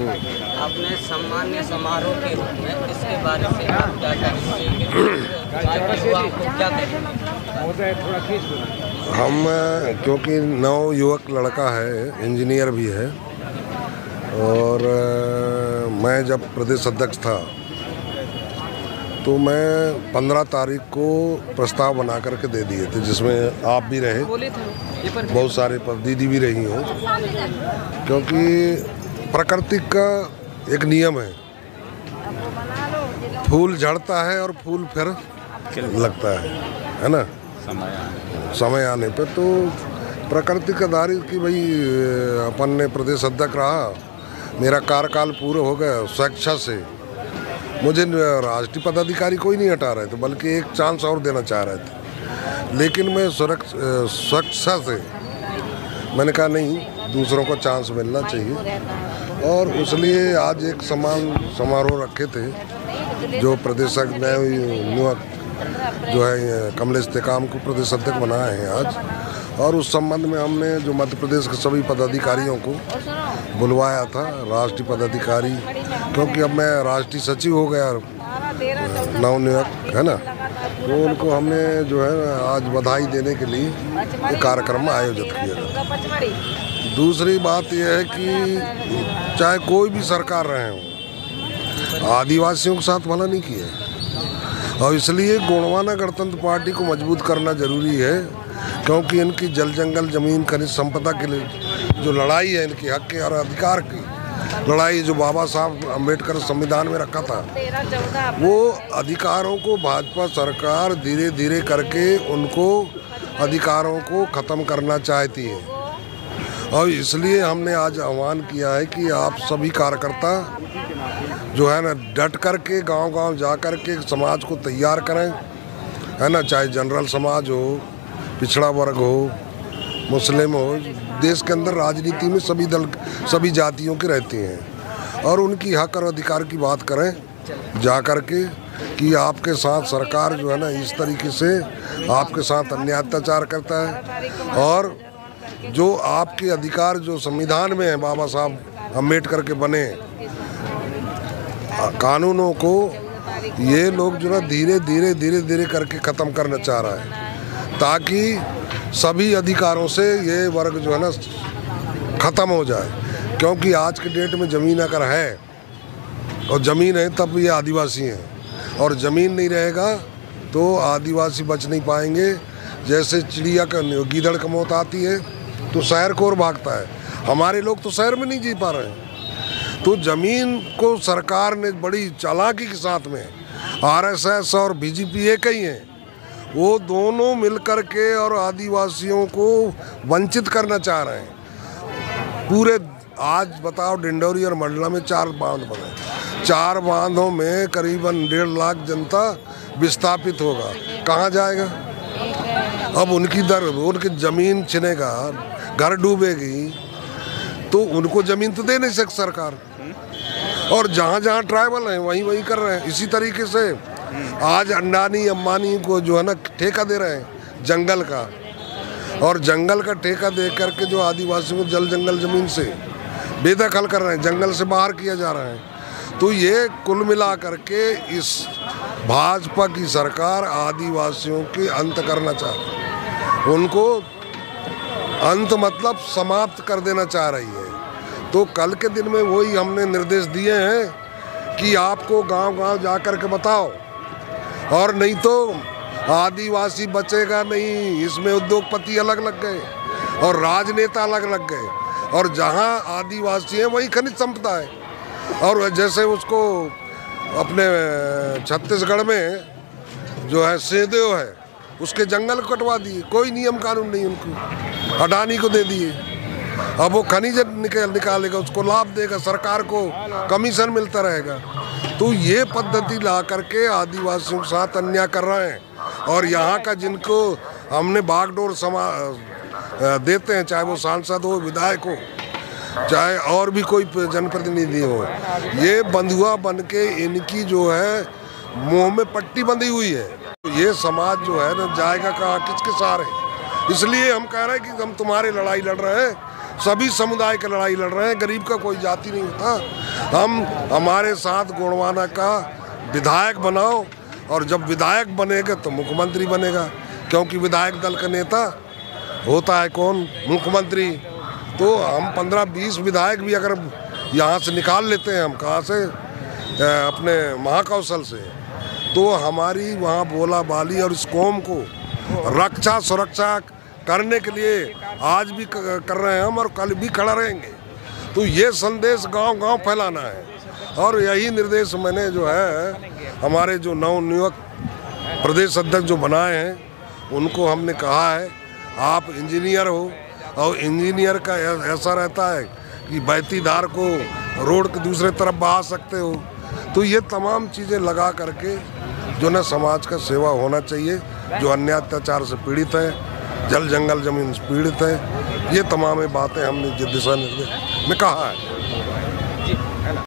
अपने सम्मान्य समारोह के रूप में इसके बारे में आप क्या कहेंगे? क्या हम क्योंकि नवयुवक लड़का है, इंजीनियर भी है, और मैं जब प्रदेश अध्यक्ष था तो मैं 15 तारीख को प्रस्ताव बना करके दे दिए थे, जिसमें आप भी रहे, बहुत सारे दीदी भी रही हो, क्योंकि प्रकृति का एक नियम है, फूल झड़ता है और फूल फिर लगता है ना, समय आने पे। तो प्रकृति का धारित कि भाई अपन ने प्रदेश अध्यक्ष रहा, मेरा कार्यकाल पूरा हो गया, स्वेच्छा से मुझे राष्ट्रीय पदाधिकारी कोई नहीं हटा रहे थे, बल्कि एक चांस और देना चाह रहे थे, लेकिन मैं स्वेच्छा से मैंने कहा नहीं, दूसरों को चांस मिलना चाहिए, और इसलिए आज एक समान समारोह रखे थे जो प्रदेश जो है कमलेश टेकाम को प्रदेश अध्यक्ष बनाए हैं आज, और उस संबंध में हमने जो मध्य प्रदेश के सभी पदाधिकारियों को बुलवाया था, राष्ट्रीय पदाधिकारी, क्योंकि अब मैं राष्ट्रीय सचिव हो गया नवनियुक्त है ना, तो उनको हमने जो है आज बधाई देने के लिए एक कार्यक्रम आयोजित किया था। दूसरी बात यह है कि चाहे कोई भी सरकार रहे हो, आदिवासियों के साथ भला नहीं किया, और इसलिए गोंडवाना गणतंत्र पार्टी को मजबूत करना जरूरी है, क्योंकि इनकी जल जंगल जमीन खनिज संपदा के लिए जो लड़ाई है, इनके हक के और अधिकार की लड़ाई जो बाबा साहब अम्बेडकर संविधान में रखा था, वो अधिकारों को भाजपा सरकार धीरे धीरे करके उनको अधिकारों को ख़त्म करना चाहती है, और इसलिए हमने आज आह्वान किया है कि आप सभी कार्यकर्ता जो है ना डट करके गांव-गांव जा कर के समाज को तैयार करें, है ना, चाहे जनरल समाज हो, पिछड़ा वर्ग हो, मुस्लिम हो, देश के अंदर राजनीति में सभी दल सभी जातियों के रहते हैं, और उनकी हक और अधिकार की बात करें जा कर के कि आपके साथ सरकार जो है ना इस तरीके से आपके साथ अन्याय अत्याचार करता है, और जो आपके अधिकार जो संविधान में है, बाबा साहब अम्बेडकर के बने कानूनों को ये लोग जो ना धीरे धीरे करके ख़त्म करना चाह रहा है, ताकि सभी अधिकारों से ये वर्ग जो है ना ख़त्म हो जाए। क्योंकि आज के डेट में ज़मीन अगर है और ज़मीन है तब ये आदिवासी हैं, और ज़मीन नहीं रहेगा तो आदिवासी बच नहीं पाएंगे। जैसे चिड़िया का गीदड़ का मौत आती है तो शहर को और भागता है, हमारे लोग तो शहर में नहीं जी पा रहे हैं। तो ज़मीन को सरकार ने बड़ी चालाकी के साथ में, आरएसएस और बीजेपी एक ही हैं, वो दोनों मिलकर के और आदिवासियों को वंचित करना चाह रहे हैं। पूरे आज बताओ डिंडोरी और मंडला में 4 बांध बने, 4 बांधों में करीबन 1.5 लाख जनता विस्थापित होगा, कहाँ जाएगा? अब उनकी उनकी ज़मीन छिनेगा, घर डूबेगी, तो उनको ज़मीन तो दे नहीं सकती सरकार, और जहाँ जहाँ ट्राइबल हैं वहीं कर रहे हैं। इसी तरीके से आज अंडानी अंबानी को जो है ना ठेका दे रहे हैं जंगल का, और जंगल का ठेका दे करके जो आदिवासियों को जल जंगल ज़मीन से बेदखल कर रहे हैं, जंगल से बाहर किया जा रहा है। तो ये कुल मिला करके इस भाजपा की सरकार आदिवासियों के अंत करना चाहती है, उनको अंत मतलब समाप्त कर देना चाह रही है। तो कल के दिन में वही हमने निर्देश दिए हैं कि आपको गांव-गांव जा कर के बताओ, और नहीं तो आदिवासी बचेगा नहीं। इसमें उद्योगपति अलग लग गए और राजनेता अलग लग गए, और जहां आदिवासी है वहीं खनिज संपदा है। और जैसे उसको अपने छत्तीसगढ़ में जो है सेदेव है, उसके जंगल कटवा दिए, कोई नियम कानून नहीं, उनको अडानी को दे दिए। अब वो खनिज निकालेगा, उसको लाभ देगा, सरकार को कमीशन मिलता रहेगा। तो ये पद्धति ला करके आदिवासियों के साथ अन्याय कर रहे हैं, और यहाँ का जिनको हमने बागडोर देते हैं, चाहे वो सांसद हो, विधायक हो, चाहे और भी कोई जनप्रतिनिधि हो, ये बंधुआ बन के इनकी जो है मुंह में पट्टी बंधी हुई है। ये समाज जो है ना जाएगा कहाँ, किसके सहारे? इसलिए हम कह रहे हैं कि हम तुम्हारी लड़ाई लड़ रहे हैं, सभी समुदाय की लड़ाई लड़ रहे हैं, गरीब का कोई जाति नहीं होता। हमारे साथ गोंडवाना का विधायक बनाओ, और जब विधायक बनेगा तो मुख्यमंत्री बनेगा, क्योंकि विधायक दल का नेता होता है कौन? मुख्यमंत्री। तो हम 15-20 विधायक भी अगर यहाँ से निकाल लेते हैं, हम कहाँ से, अपने महाकौशल से, तो हमारी वहाँ बोला बाली और इस कौम को रक्षा सुरक्षा करने के लिए आज भी कर रहे हैं हम, और कल भी खड़ा रहेंगे। तो ये संदेश गांव-गांव फैलाना है, और यही निर्देश मैंने जो है हमारे जो नवनियुक्त प्रदेश अध्यक्ष जो बनाए हैं उनको हमने कहा है, आप इंजीनियर हो, और इंजीनियर का ऐसा रहता है कि बहती धार को रोड के दूसरे तरफ बहा सकते हो। तो ये तमाम चीज़ें लगा करके जो ना समाज का सेवा होना चाहिए, जो अन्य अत्याचार से पीड़ित है, जल जंगल जमीन से पीड़ित है, ये तमाम बातें हमने दिशा निर्देश में कहा है।